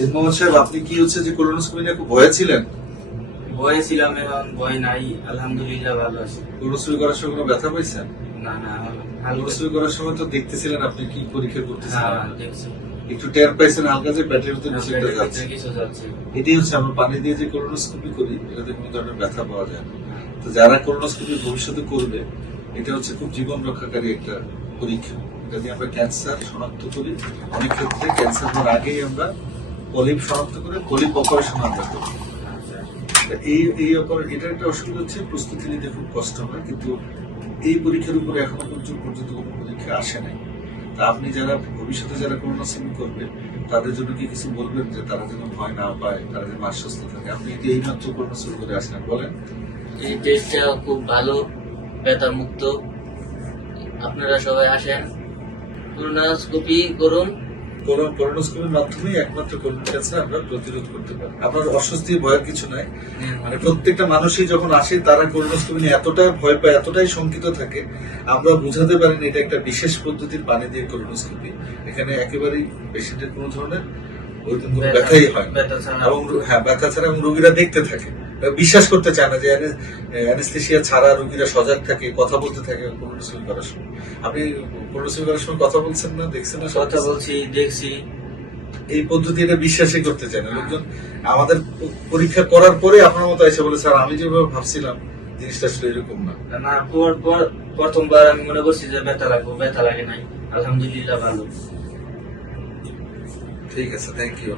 দিন মোহাম্মদ সাহেব আপনি কি হচ্ছে যে কোলোনোস্কোপি নিয়ে খুব ভয়ে ছিলেন? ভয়ে ছিলাম এখন ভয় নাই আলহামদুলিল্লাহ ভালো আছি। কোলোনোস্কোপি করার সময় কোনো ব্যথা পাইছেন? না না কোলোনোস্কোপি করার সময় তো দেখতেছিলেন আপনি কি পরীক্ষা করতেছিলেন? হ্যাঁ দেখছি। একটু টের পাইছেন হালকা যে ব্যাটারি ভিতরে পেটের যাচ্ছে ভিতরে কিছু যাচ্ছে। এটাই হচ্ছে আমরা পানি দিয়ে যে কোলোনোস্কোপি করি এটাতে কোনো ধরনের ব্যথা পাওয়া যায় না। তো যারা কোলোনোস্কোপি ভবিষ্যতে করবে এটা হচ্ছে খুব জীবন রক্ষাকারী একটা পরীক্ষা। এটা দিয়ে আমরা ক্যান্সার শনাক্ত করি। অনেক ক্ষেত্রে ক্যান্সার হওয়ার আগেই আমরা পলিপ শনাক্ত করে পলিপ অপারেশন আমরা করি। এই এই অপারে এটার একটা অসুবিধা হচ্ছে, প্রস্তুতি নিতে খুব কষ্ট হয়, কিন্তু এই পরীক্ষার উপরে এখনও পর্যন্ত পর্যন্ত কোনো পরীক্ষা আসে নাই। তা আপনি যারা, ভবিষ্যতে যারা করোনাসিমি করবে, তাদের জন্য কি কিছু বলবেন যে তারা যেন ভয় না পায়, তারা যেন আশ্বস্ত থাকে? আপনি এটি এই মাত্র করোনা শুরু করে আসলেন বলেন। এই টেস্টটা খুব ভালো ব্যথা মুক্ত আপনারা সবাই আসেন। করোনাস্কোপি করুন। করোনোস্কোপির মাধ্যমেই একমাত্র ক্যান্সার আমরা প্রতিরোধ করতে পারি। আপনার অস্বস্তি ভয়ের কিছু নাই। মানে প্রত্যেকটা মানুষই যখন আসে তারা করোনোস্কোপি নিয়ে এতটা ভয় পায় এতটাই শঙ্কিত থাকে আমরা বুঝাতে পারি না এটা একটা বিশেষ পদ্ধতির পানি দিয়ে করোনোস্কোপি এখানে একেবারেই পেশেন্টের কোনো ধরনের ওইরকম কোনো ব্যথাই হয় এবং হ্যাঁ ব্যথা ছাড়া এবং রোগীরা দেখতে থাকে। বিশ্বাস করতে চায় না যে অ্যানেস্থেসিয়া ছাড়া রোগীরা সজাগ থাকে কথা বলতে থাকে করোনোস্কোপি করার সময়। আপনি করোনোস্কোপি করার সময় কথা বলছেন না দেখছেন না কথা বলছি দেখছি। এই পদ্ধতি এটা বিশ্বাসই করতে চায় না। লোকজন আমাদের পরীক্ষা করার পরে আপনার মতো এসে বলে স্যার আমি যেভাবে ভাবছিলাম জিনিসটা আসলে এরকম না। না পর পর প্রথমবার আমি মনে করছি যে ব্যথা লাগবে ব্যথা লাগে নাই। আলহামদুলিল্লাহ ভালো। ঠিক আছে থ্যাংক ইউ